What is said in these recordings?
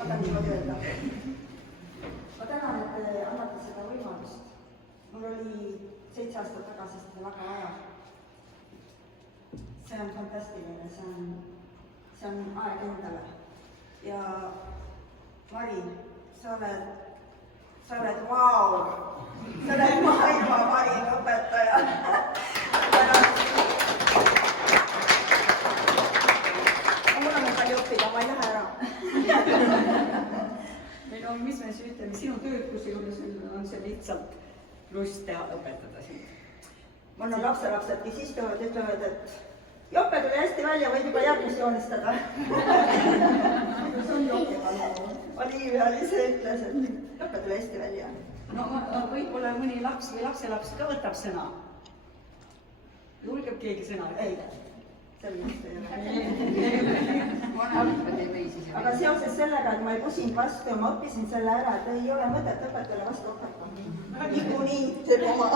ma tahan niimoodi öelda. Ma tänan, et te annate seda võimalust. Mul oli 7 aastat tagasi seda väga vaja. See on fantastiline, see on aeg endale. Ja Mari, sa oled vau! Sa oled maailma parim õpetaja. Mul on palju õppida, ma ei lähe ära. Meil on, mis me siis ütleme, sinu tööd, kus juures on see lihtsalt lust teha õpetada sind. Mul on lapselapsed, kes istuvad, ütlevad, et jope tuli hästi välja, võid juba järgmist joonistada. See on jope. Olivia oli see, ütles, et jope tuli hästi välja. No võib-olla mõni laps või lapselaps ka võtab sõna. Julgeb keegi sõna? Ei, sellest ei ole. Aga seoses sellega, et ma ei pusinud vastu ja ma õppisin selle ära, et ei ole mõtet õpetajale vastu õpeta. Niikuinii teeb oma.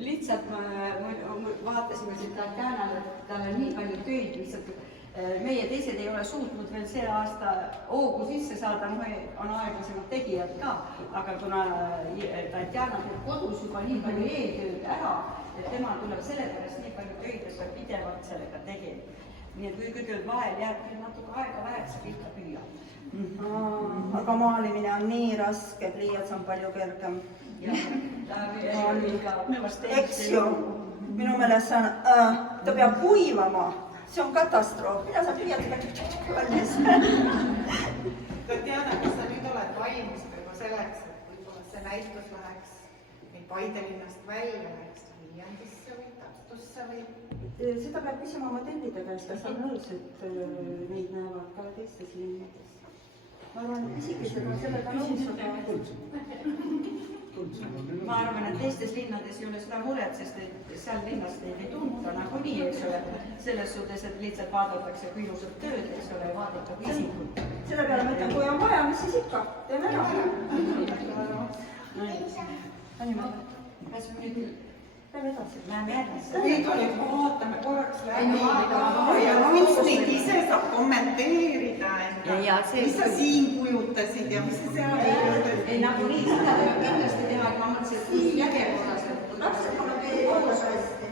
Lihtsalt me vaatasime siin Tatjanale, et tal on nii palju töid lihtsalt. Meie teised ei ole suutnud veel see aasta hoogu sisse saada, on aeglasemad tegijad ka, aga kuna Tatjana teeb kodus juba nii palju eeltööd ära, et tema tuleb sellepärast nii palju töid, et ta pidevalt sellega tegeb. Nii et kõigepealt vahel jääb natuke aega väheks, aga ikka püüab. Aga maalimine on nii raske, pliiats on palju kergem. Eks ju, minu meelest ta peab kuivama. See on katastroof, mida sa pliiatsiga valmis? Tatjana, kas sa nüüd oled valmis juba selleks, et võib-olla see näitus läheks meil Paidelinnast välja, läheks Viljandisse või Tartusse või? Seda peab küsima oma tellide käest, kas on nõus, et neid näevad ka teistes linnades. Ma arvan, et isikliselt on sellega nõus, aga... Ma arvan, et teistes linnades ei ole seda muret, sest seal linnast ei tunta nagu nii, eks ole, selles suhtes, et lihtsalt vaadatakse kui ilusat tööd, eks ole, ja vaadatakse isikut. Selle peale mõtlen, kui on vaja, mis siis ikka, teeme ära. Kas me nüüd läheme edasi? Läheme edasi. Nüüd oli, vaatame korraks läbi ja kunstnik ise saab kommenteerida, mis sa siin kujutasid ja mis sa seal kujutasid. Ei, nagu nii, seda peab kindlasti teha, et ma mõtlesin, et järjekorras. Lapsed on meie kodus hästi.